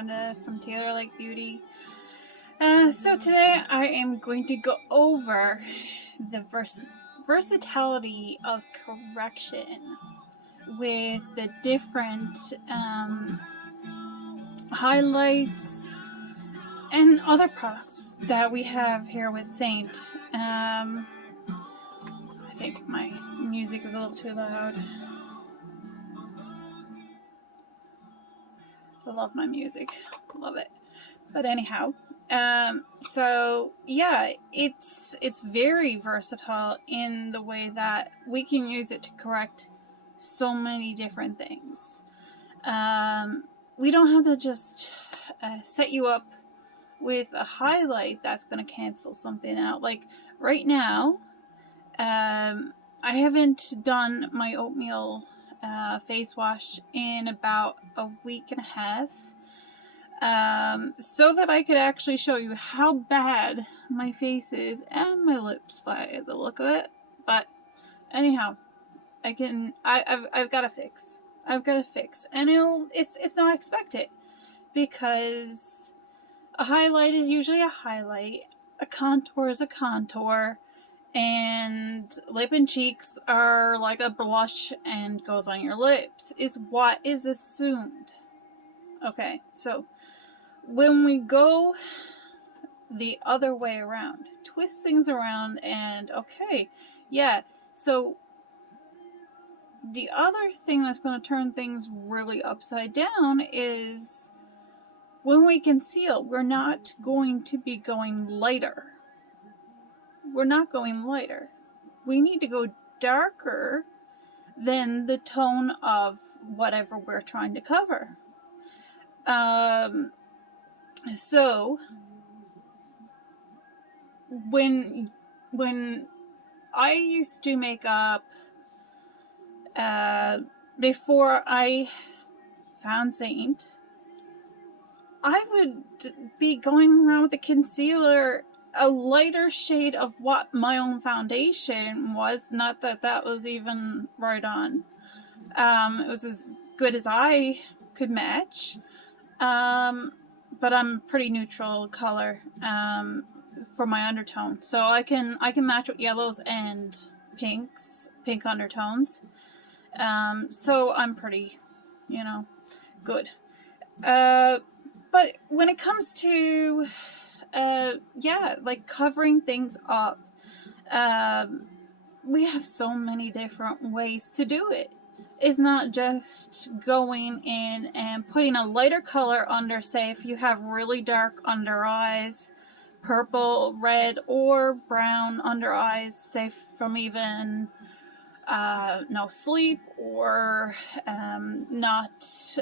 Rhonda from Taylor Lake Beauty. So today I am going to go over the versatility of correction with the different highlights and other products that we have here with Seint. I think my music is a little too loud. I love my music. Love it. But anyhow, so yeah, it's very versatile in the way that we can use it to correct so many different things. We don't have to just set you up with a highlight that's going to cancel something out. Like right now, I haven't done my oatmeal face wash in about a week and a half, so that I could actually show you how bad my face is and my lips by the look of it. But anyhow, I've got to fix. I've got to fix, and it's not expected, because a highlight is usually a highlight, a contour is a contour, and lip and cheeks are like a blush and goes on your lips, is what is assumed. Okay, so when we go the other way around, twist things around, and okay, yeah, so the other thing that's going to turn things really upside down is when we conceal, we're not going to be going lighter. We're not going lighter. We need to go darker than the tone of whatever we're trying to cover. So when I used to do makeup, before I found Seint, I would be going around with a concealer, a lighter shade of what my own foundation was. Not that that was even right on. It was as good as I could match. But I'm pretty neutral color for my undertone, so I can match with yellows and pink undertones. So I'm pretty, good. But when it comes to like covering things up, we have so many different ways to do it. It's not just going in and putting a lighter color under, say if you have really dark under eyes, purple, red, or brown under eyes, say from even no sleep, or not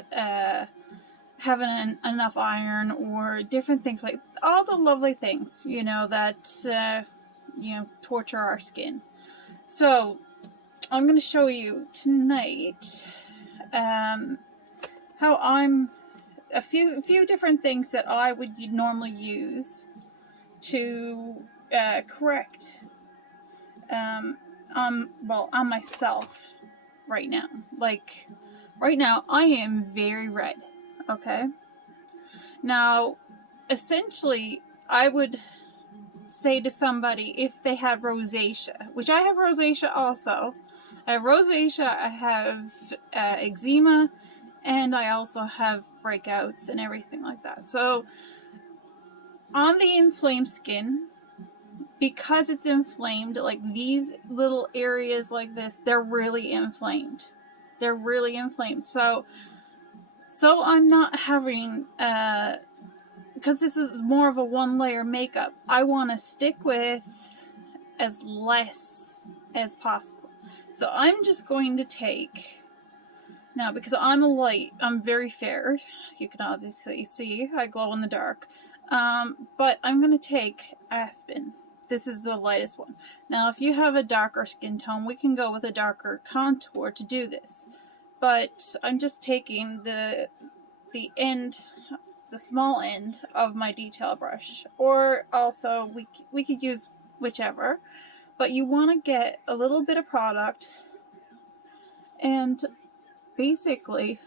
having enough iron, or different things, like all the lovely things, that torture our skin. So I'm going to show you tonight how a few different things that I would normally use to correct on myself right now. Like right now I am very red. Okay, now essentially I would say to somebody, if they had rosacea, which I have rosacea also. I have rosacea, I have eczema, and I also have breakouts and everything like that. So on the inflamed skin, because it's inflamed, like these little areas like this, they're really inflamed. They're really inflamed. So I'm not having, because this is more of a one-layer makeup, I want to stick with as less as possible. So I'm just going to take, now because I'm I'm very fair, you can obviously see I glow in the dark, but I'm going to take Aspen. This is the lightest one. Now if you have a darker skin tone, we can go with a darker contour to do this, but I'm just taking the small end of my detail brush, or also we could use whichever. But you want to get a little bit of product and basically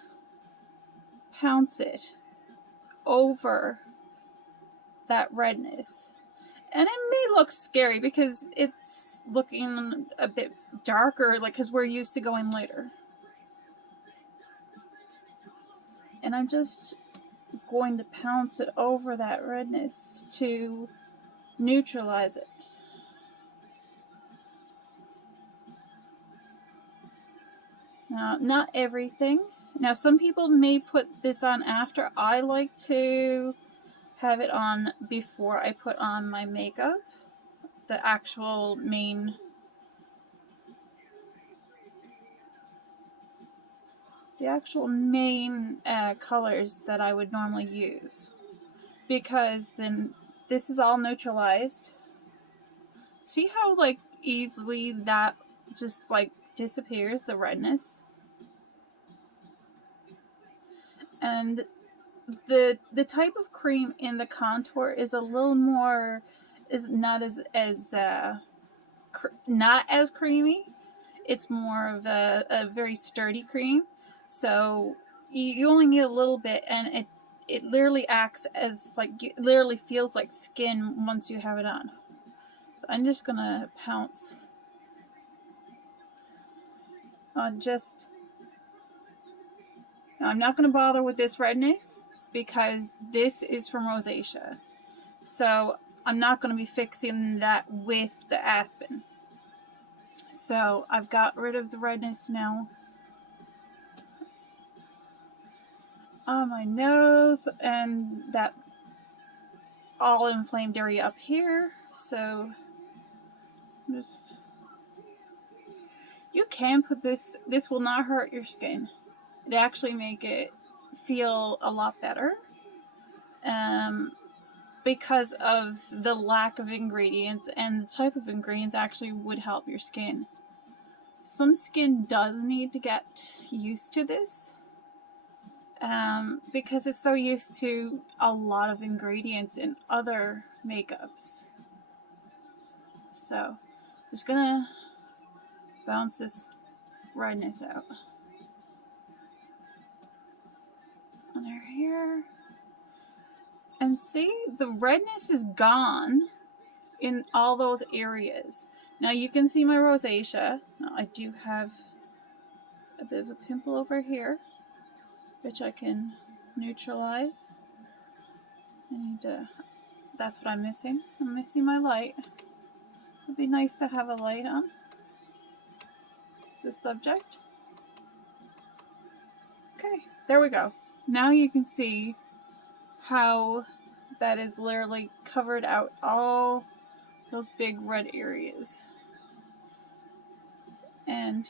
pounce it over that redness. And it may look scary because it's looking a bit darker, like, because we're used to going lighter. And I'm just going to pounce it over that redness to neutralize it. Now, not everything. Now, some people may put this on after. I like to have it on before I put on my makeup. The actual main colors that I would normally use. Because then this is all neutralized. See how, like, easily that just, like, disappears, the redness? And the type of cream in the contour is a little more, is not as creamy. It's more of a very sturdy cream. So you only need a little bit, and it literally acts as, like, it literally feels like skin once you have it on. So I'm just gonna pounce on just. Now, I'm not going to bother with this redness because this is from rosacea. So I'm not going to be fixing that with the aspen. So I've got rid of the redness now on my nose and that all inflamed area up here. So you can put this will not hurt your skin. It actually make it feel a lot better because of the lack of ingredients, and the type of ingredients actually would help your skin. Some skin does need to get used to this because it's so used to a lot of ingredients in other makeups. So just gonna bounce this redness out. Under here. And see, the redness is gone in all those areas. Now you can see my rosacea. Now I do have a bit of a pimple over here, which I can neutralize. That's what I'm missing. I'm missing my light. It'd be nice to have a light on this subject. Okay, there we go. Now you can see how that is literally covered out all those big red areas. And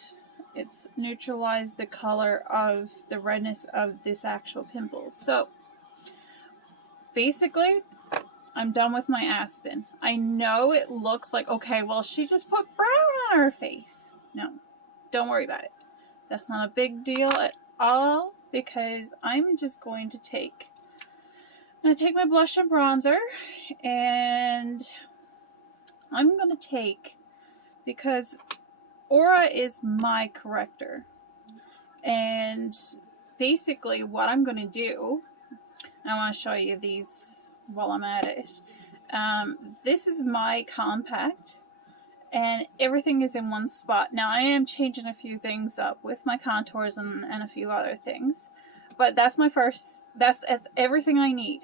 it's neutralized the color of the redness of this actual pimple. So basically, I'm done with my aspen. I know it looks like, okay, well, she just put brown on her face. No, don't worry about it. That's not a big deal at all, because I'm just going to take my blush and bronzer, and I'm going to take, because Aura is my corrector, and basically what I'm going to do, I want to show you these while I'm at it. This is my compact, and everything is in one spot. Now I am changing a few things up with my contours and a few other things, but that's everything I need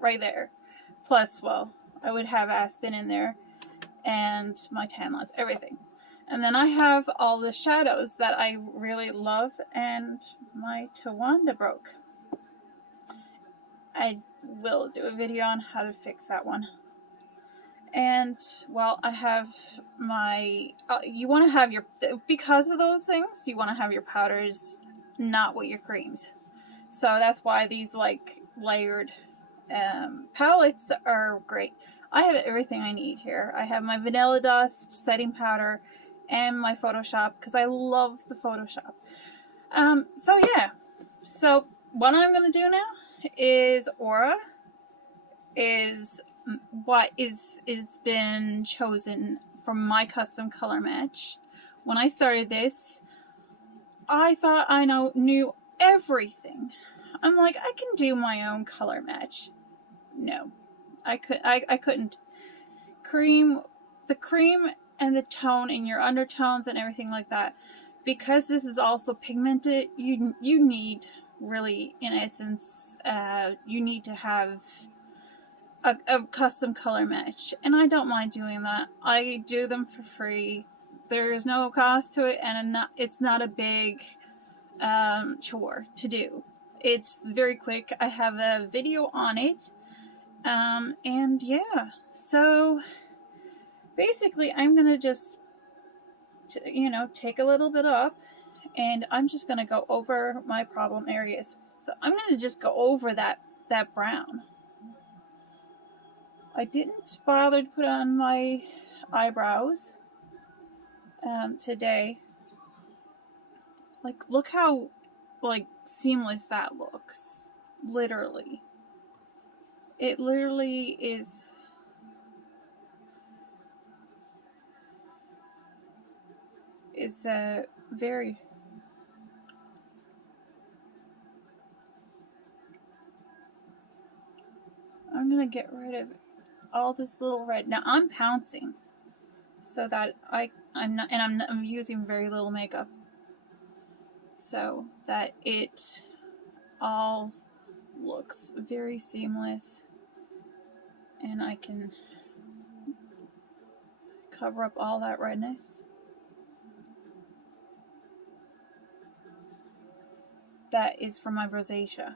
right there. Plus, well, I would have aspen in there and my tan lines, everything. And then I have all the shadows that I really love, and my Tawanda broke. I will do a video on how to fix that one. And, well, I have my, you want to have your, because of those things, you want to have your powders not with your creams. So that's why these, like, layered palettes are great. I have everything I need here. I have my Vanilla Dust, setting powder, and my Photoshop, because I love the Photoshop. So yeah. So what I'm going to do now is Aura is what is been chosen from my custom color match. When I started this, I thought I knew everything I'm like, I can do my own color match. No, I couldn't. The cream and the tone in your undertones and everything like that, because this is also pigmented, you need really, in essence, you need to have a custom color match, and I don't mind doing that. I do them for free. There's no cost to it, and it's not a big chore to do. It's very quick. I have a video on it, and yeah, so basically I'm gonna just take a little bit up, and I'm just gonna go over my problem areas. So I'm gonna just go over that brown. I didn't bother to put on my eyebrows today. Like, look how like seamless that looks. Literally, it literally is. It's very. I'm gonna get rid of all this little red. Now I'm pouncing so that I'm using very little makeup, so that it all looks very seamless, and I can cover up all that redness. That is from my rosacea.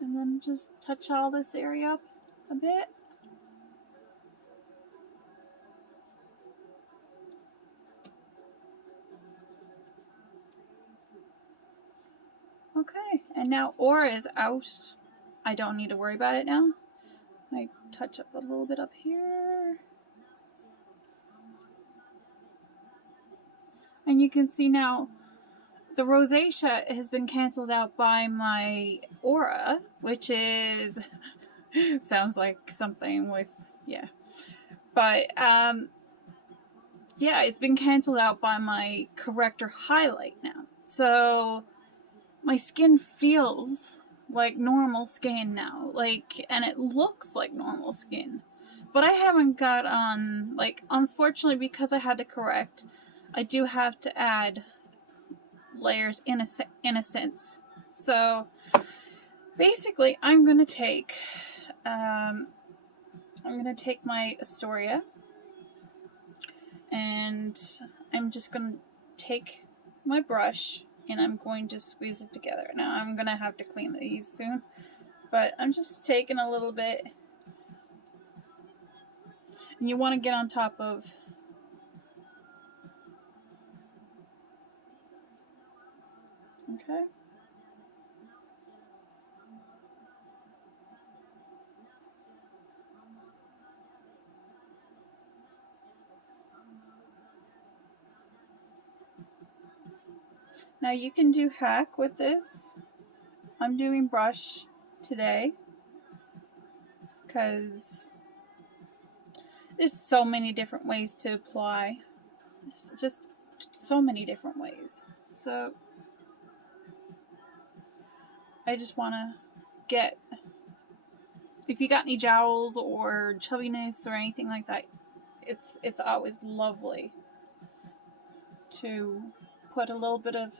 And then just touch all this area up a bit. Okay, and now aura is out. I don't need to worry about it now. I touch up a little bit up here. And you can see now the rosacea has been canceled out by my aura, which is sounds like something with, yeah. But yeah, it's been canceled out by my corrector highlight now. So my skin feels like normal skin now, like, and it looks like normal skin. But I haven't got on, like, unfortunately, because I had to correct, I do have to add layers in a sense. So basically, I'm gonna take my Astoria, and I'm just gonna take my brush, and I'm going to squeeze it together. Now I'm gonna have to clean these soon, but I'm just taking a little bit, and you want to get on top of okay. Now you can do hack with this. I'm doing brush today because there's so many different ways to apply. It's just so many different ways. So I just want to get, if you got any jowls or chubbiness or anything like that, it's always lovely to put a little bit of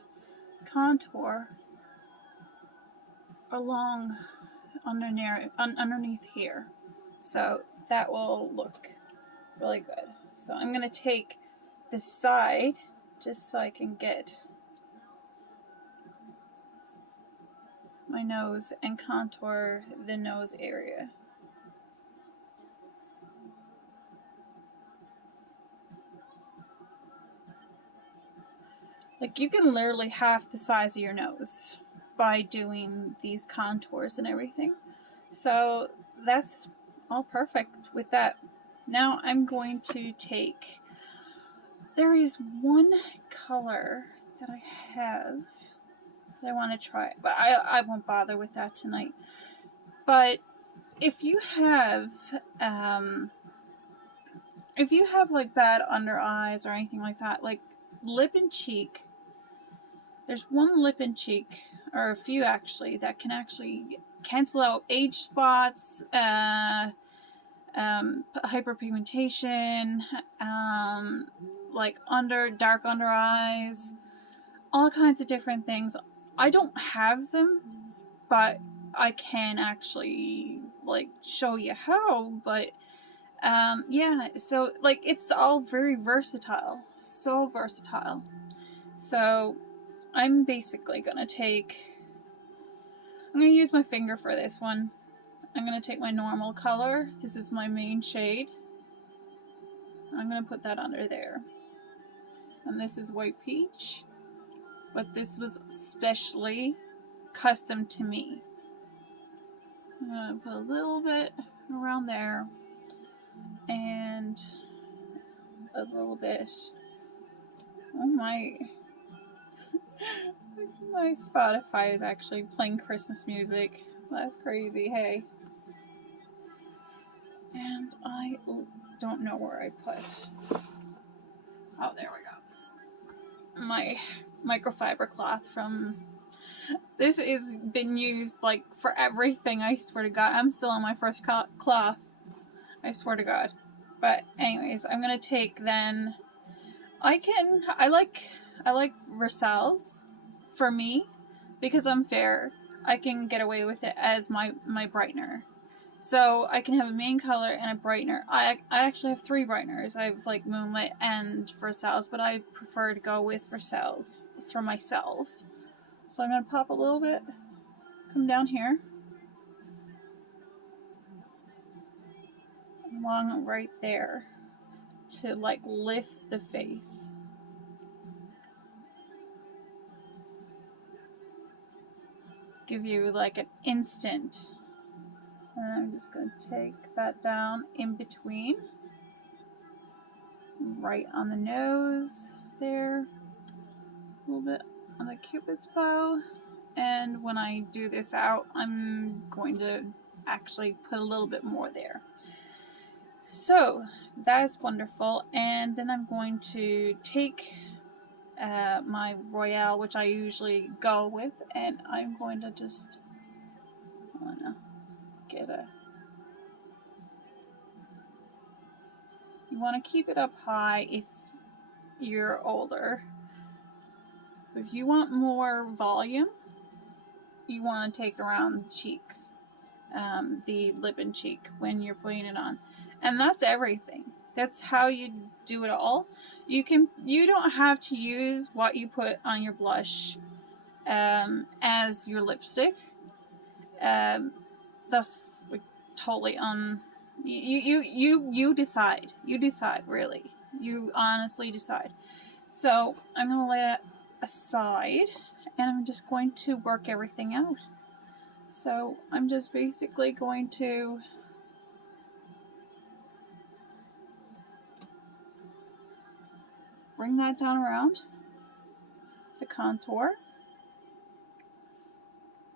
contour along underneath here, so that will look really good. So I'm going to take this side just so I can get my nose and contour the nose area. Like, you can literally half the size of your nose by doing these contours and everything. So that's all perfect with that. Now I'm going to take, there is one color that I have that I want to try, but I won't bother with that tonight. But if you have like bad under eyes or anything like that, like lip and cheek There's one lip and cheek, or a few actually, that can actually cancel out age spots, hyperpigmentation, like dark under eyes, all kinds of different things. I don't have them, but I can actually like show you how. But yeah, so like it's all very versatile, so versatile. So I'm basically gonna I'm gonna use my finger for this one. I'm gonna take my normal color. This is my main shade. I'm gonna put that under there. And this is white peach, but this was specially custom to me. I'm gonna put a little bit around there and a little bit. Oh my. My Spotify is actually playing Christmas music. That's crazy, hey. And I don't know where I put. Oh, there we go. My microfiber cloth from. This has been used like for everything, I swear to God. I'm still on my first cloth. I swear to God. But anyways, I'm gonna take then. I like Versailles for me because I'm fair. I can get away with it as my brightener. So I can have a main color and a brightener. I actually have 3 brighteners. I have like Moonlit and Versailles, but I prefer to go with Versailles for myself. So I'm going to pop a little bit, come down here, along right there to like lift the face. Give you like an instant. And I'm just going to take that down in between, right on the nose there, a little bit on the Cupid's bow. And when I do this out, I'm going to actually put a little bit more there. So that's wonderful. And then I'm going to take my Royale, which I usually go with, and I'm going to just, I don't know, get a, you want to keep it up high if you're older. If you want more volume, you want to take it around the cheeks, the lip and cheek when you're putting it on. And that's everything. That's how you do it all. You don't have to use what you put on your blush as your lipstick. That's like totally you decide. You decide, really. You honestly decide. So I'm gonna lay it aside and I'm just going to work everything out. So I'm just basically going to bring that down around the contour.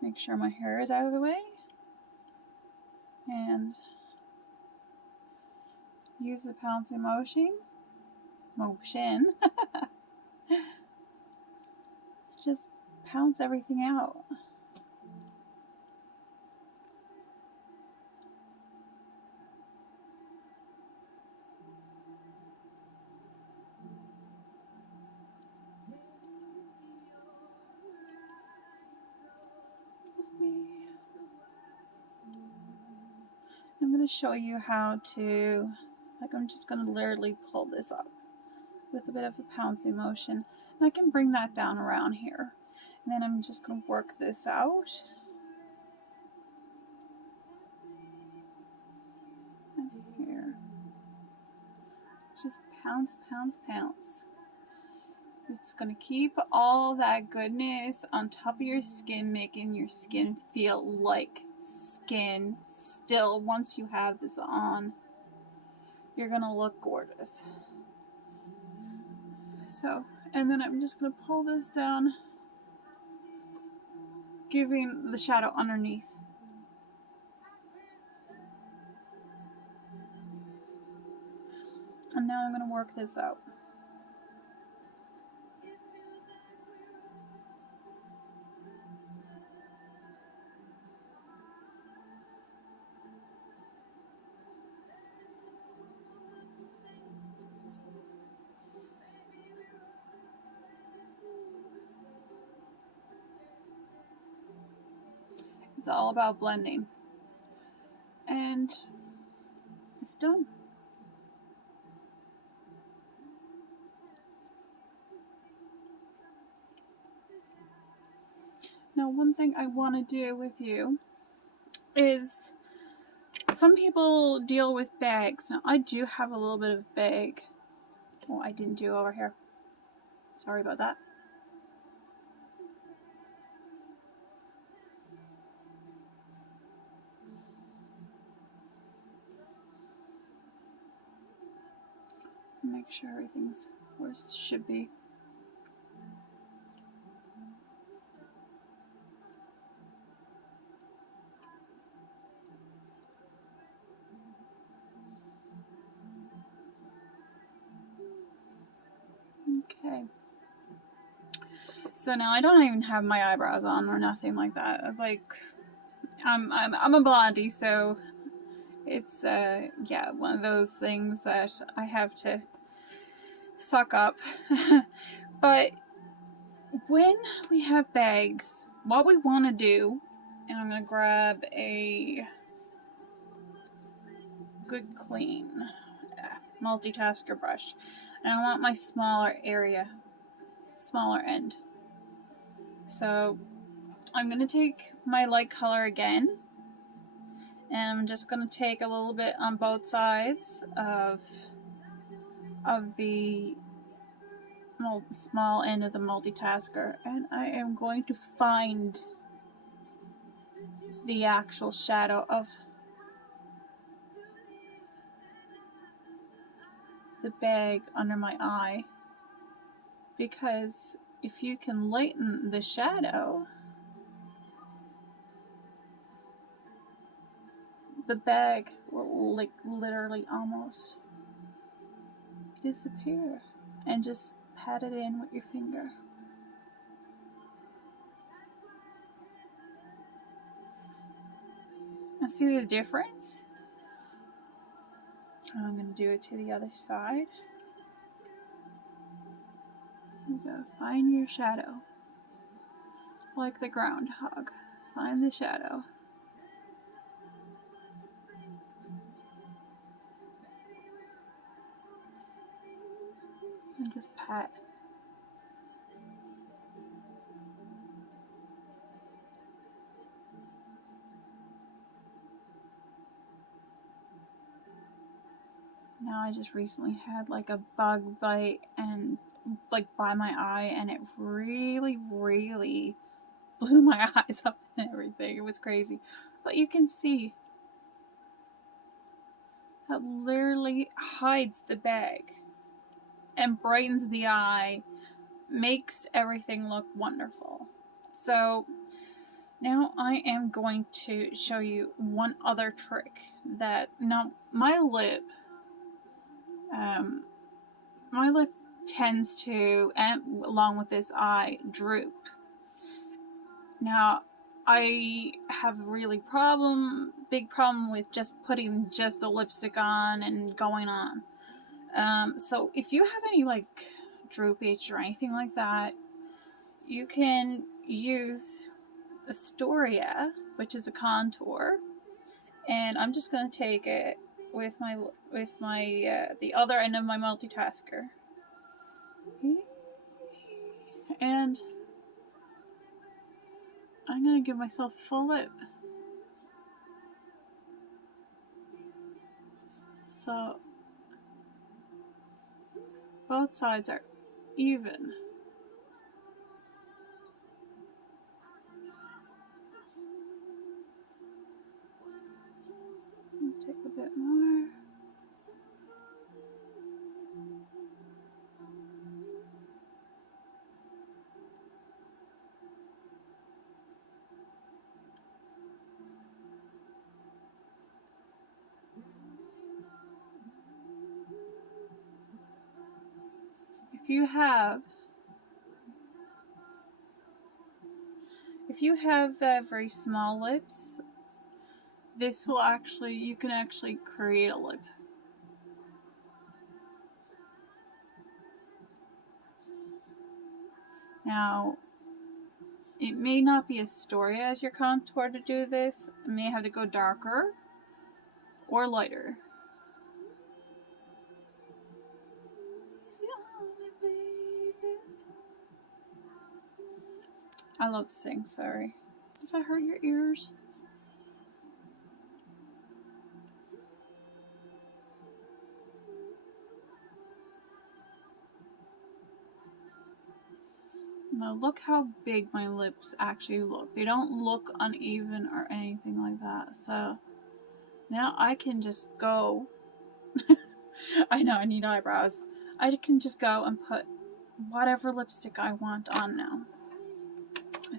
Make sure my hair is out of the way. And use the pouncing motion. Just pounce everything out. I'm going to show you how to, like I'm just going to literally pull this up with a bit of a pouncing motion. And I can bring that down around here. And then I'm just going to work this out. And here. Just pounce, pounce, pounce. It's going to keep all that goodness on top of your skin, making your skin feel like skin still. Once you have this on, you're going to look gorgeous. So, and then I'm just going to pull this down, giving the shadow underneath. And now I'm going to work this out. It's all about blending. And it's done. Now, one thing I want to do with you is, some people deal with bags. Now, I do have a little bit of bag. Oh, I didn't do over here. Sorry about that. Make sure everything's where it should be. Okay. So now I don't even have my eyebrows on or nothing like that. Like, I'm a blondie, so it's yeah, one of those things that I have to suck up. But when we have bags, what we want to do, and I'm going to grab a good clean multitasker brush, and I want my smaller area, smaller end. So I'm going to take my light color again, and I'm just going to take a little bit on both sides of the small end of the multitasker, and I am going to find the actual shadow of the bag under my eye, because if you can lighten the shadow, the bag will like literally almost disappear. And just pat it in with your finger. And see the difference? I'm going to do it to the other side. You go, find your shadow. Like the groundhog. Find the shadow. And just pat. Now I just recently had like a bug bite and like by my eye, and it really blew my eyes up and everything. It was crazy. But you can see that literally hides the bag and brightens the eye, makes everything look wonderful. So now I am going to show you one other trick that, now my lip tends to, and along with this eye, droop. Now I have a really big problem with just putting just the lipstick on and going on. So if you have any like droopage or anything like that, you can use Astoria, which is a contour, and I'm just going to take it with my the other end of my multitasker, and I'm going to give myself a full lip. So both sides are even. Take a bit more. If you have very small lips, this will actually, you can actually create a lip. Now, It may not be as story as your contour to do this. You may have to go darker or lighter. I love to sing, sorry. If I hurt your ears. Now look how big my lips actually look. They don't look uneven or anything like that. So now I can just go. I know I need eyebrows. I can just go and put whatever lipstick I want on now.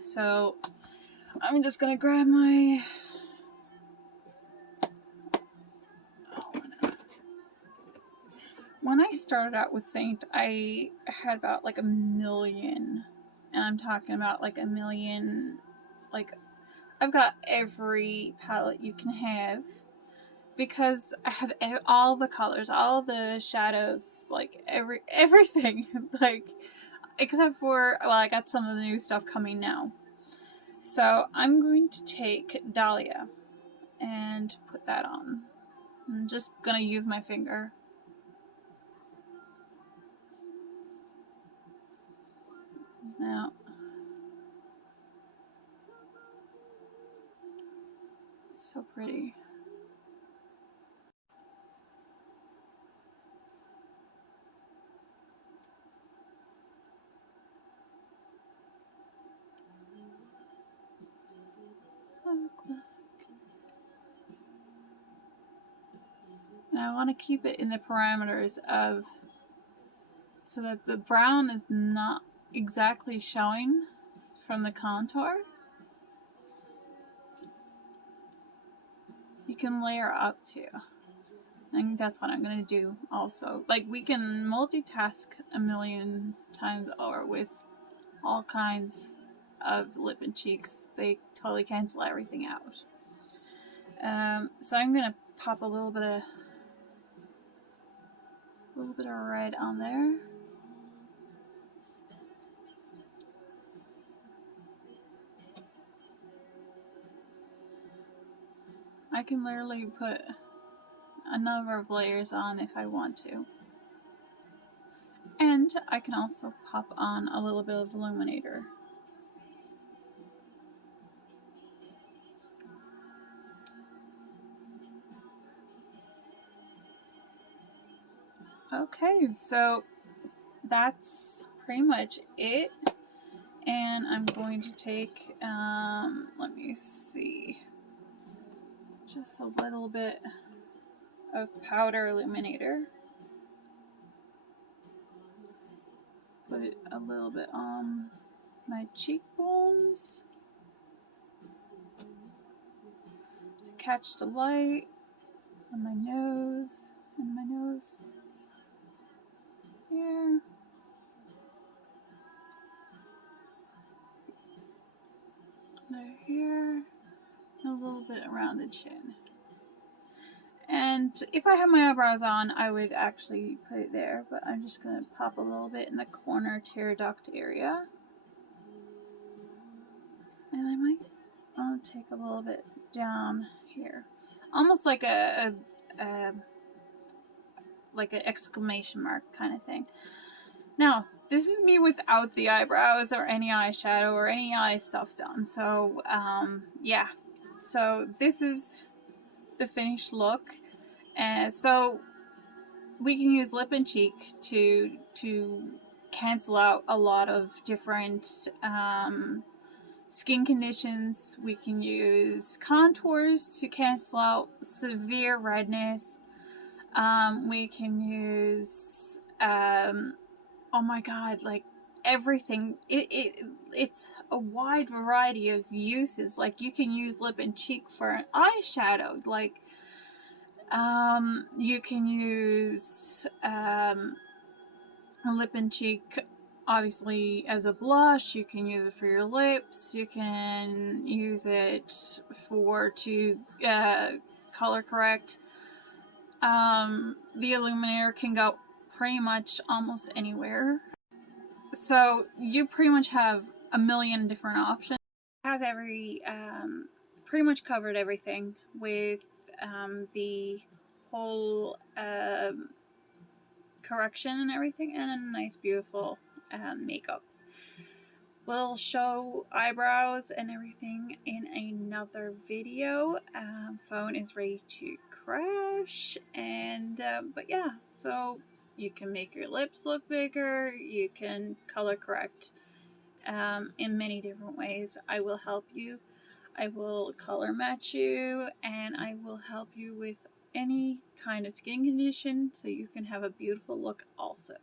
So I'm just gonna grab my... When I started out with Seint, I had about like 1,000,000, and I'm talking about like 1,000,000, like I've got every palette you can have, because I have all the colors, all the shadows, like everything, like except for, well, I got some of the new stuff coming now. So I'm going to take Dahlia and put that on. I'm just gonna use my finger. Now, it's so pretty. Now I want to keep it in the parameters of, so that the brown is not exactly showing from the contour. You can layer up too. I think that's what I'm going to do also. Like, we can multitask 1,000,000 times over with all kinds of lip and cheeks. They totally cancel everything out. So I'm going to pop a little bit of red on there. I can literally put a number of layers on if I want to. And I can also pop on a little bit of illuminator. Okay, so that's pretty much it. And I'm going to take, let me see, just a little bit of powder illuminator. Put it a little bit on my cheekbones to catch the light, on my nose, and my nose here. There, here, and a little bit around the chin. And if I had my eyebrows on, I would actually put it there, but I'm just going to pop a little bit in the corner tear duct area. And I might want to take a little bit down here. Almost like like an exclamation mark kind of thing. Now, this is me without the eyebrows or any eyeshadow or any eye stuff done. So, yeah. So this is the finished look. And so we can use lip and cheek to cancel out a lot of different skin conditions. We can use contours to cancel out severe redness. We can use oh my god, like everything. It's a wide variety of uses. Like, you can use lip and cheek for an eyeshadow. Like, you can use a lip and cheek obviously as a blush. You can use it for your lips. You can use it to color correct. The illuminator can go pretty much almost anywhere. So you pretty much have a million different options. I have pretty much covered everything with the whole correction and everything, and a nice beautiful makeup. We'll show eyebrows and everything in another video. Phone is ready to crash, and but yeah, so you can make your lips look bigger, you can color correct in many different ways. I will help you. I will color match you, and I will help you with any kind of skin condition so you can have a beautiful look also.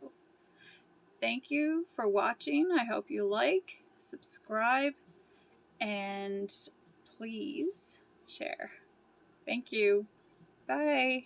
Thank you for watching. I hope you like, subscribe, and please share. Thank you. Bye.